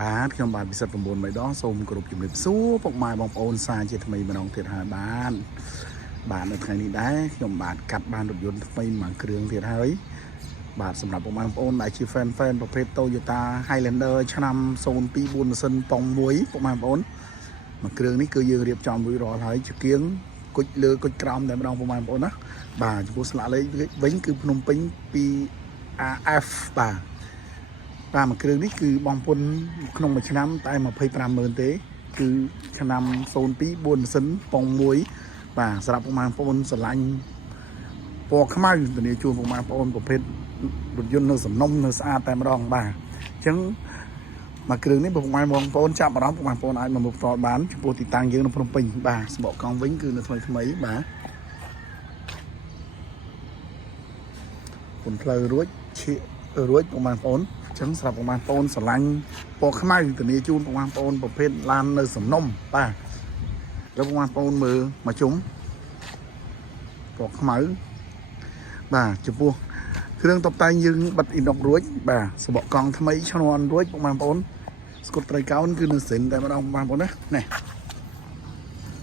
បាទខ្ញុំបាទពិសិដ្ឋ9 3 ដងសូមគោរពជំរាបសួរពុកម៉ែបងប្អូនសាជាថ្មីម្ដងទៀតហើយបាទនៅថ្ងៃនេះដែរខ្ញុំបាទកាត់បានរថយន្តថ្មីមួយគ្រឿងទៀតហើយបាទសម្រាប់ពុកម៉ែបងប្អូនដែលជា fan ប្រភេទ Toyota Highlander ឆ្នាំ024ម៉ាស៊ីនប៉ុង1ពុកម៉ែបងប្អូនមួយគ្រឿងនេះគឺយើងរៀបចំរួចរាល់ហើយជាគៀងគុជលើគុជក្រោមតែម្ដងពុកម៉ែបងប្អូនណាបាទចំពោះស្លាកលេខវិញគឺភ្នំពេញ 2AF បាទមួយគ្រឿងនេះគឺបងពុនក្នុងមួយឆ្នាំតែ250000ទេគឺឆ្នាំ02 4ម៉ាស៊ីនប៉ុង1បាទសម្រាប់ពុកម៉ែបងប្អូនស្រឡាញ់ពណ៌ខ្មៅធានាជូនពុកម៉ែបងប្អូនប្រភេទរថយន្តនៅសំណុំនៅស្អាតតែម្ដងបាទអញ្ចឹងមួយគ្រឿងនេះពុកម៉ែបងប្អូនចាប់អារម្មណ៍ពុកម៉ែបងប្អូនអាចមកមើលផ្ទាល់បានចំពោះទីតាំងយើងនៅភ្នំពេញបាទស្បកកង់វិញគឺនៅថ្មីបាទពុនផ្លូវរួចឈៀករួចពុកម៉ែបងប្អូនចឹងសម្រាប់បងប្អូនស្រឡាញ់ពណ៌ខ្មៅធានាជូនបងប្អូនប្រភេទឡាននៅសំណុំបាទแล้วបងប្អូនមើលមកជុំពណ៌ខ្មៅបាទចំពោះគ្រឿងតុបតែងយើងបិទអ៊ីណុករួចបាទសបកកង់ថ្មីឈ្នន់រួចបងប្អូនស្គុតត្រីកោណគឺនៅសិនតែម្ដងបងប្អូនណានេះ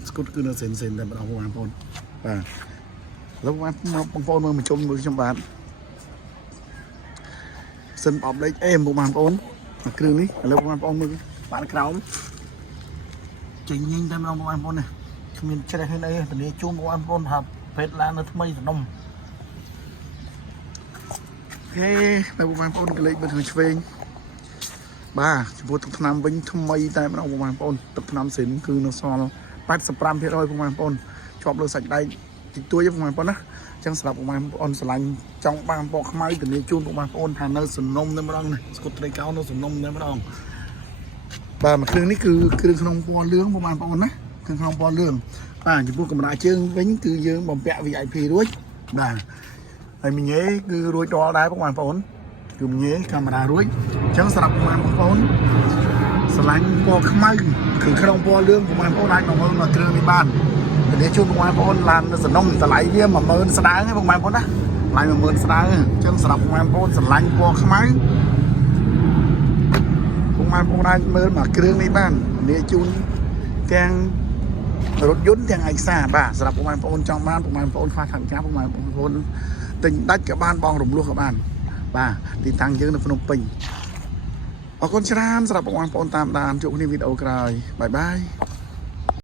ស្គុតគឺនៅសិនតែម្ដងបងប្អូនបាទแล้วបងប្អូនមើលមកជុំមើលខ្ញុំបាទសិនបបលេខអេបងប្អូនគ្រឿងនេះឥឡូវបងប្អូនមើលបានក្រោមចេញញញតែម្ដងបងប្អូននេះគ្មានច្រេះហ្នឹងអីធានាជូនបងប្អូនថាភេទឡាននៅថ្មីសំណុំហេនៅបងប្អូនកលេចមើលខាងឆ្វេងបាទចំពោះទឹកថ្នាំវិញថ្មីតែម្ដងបងប្អូនទឹកថ្នាំសិនគឺនៅសល់85%បងប្អូនជាប់លើសាច់ដែកតិចតួចបងប្អូនណាចឹងសម្រាប់បងប្អូនស្រឡាញ់ចង់បានពណ៌ខ្មៅធានាជូនបងប្អូនថានៅសំណុំតែម្ដងនេះស្គុតត្រីកោណនៅសំណុំតែម្ដងបាទមួយគ្រឿងនេះគឺគ្រឿងក្នុងពណ៌លឿងបងប្អូនណាគ្រឿងក្នុងពណ៌លឿងបាទចំពោះកម្រាលជើងវិញគឺយើងបំពាក់ VIP រួចបាទហើយមីញ៉េគឺរួចរាល់ដែរបងប្អូនគឺមីញ៉េកាមេរ៉ារួចអញ្ចឹងសម្រាប់បងប្អូនស្រឡាញ់ពណ៌ខ្មៅគឺក្នុងពណ៌លឿងបងប្អូនអាចមកមើលមកគ្រឿងនេះបានធានាជូនបងប្អូនឡាននៅសំណុំតម្លៃវា10000ស្ដើងទេបងប្អូនណាតម្លៃ10000ស្ដើងអញ្ចឹងសម្រាប់បងប្អូនស្រឡាញ់ពណ៌ខ្មៅបងប្អូនអាចមើលមកគ្រឿងនេះបានធានាជូនទាំងរថយន្តទាំងឯកសារបាទសម្រាប់បងប្អូនចង់បានបងប្អូនខ្វះថវិកាបងប្អូនទិញដាច់ក៏បានបងរំលោះក៏បានបាទទីតាំងយើងនៅភ្នំពេញអរគុណច្រើនសម្រាប់បងប្អូនតាមដានជួបគ្នាវីដេអូក្រោយបាយបាយ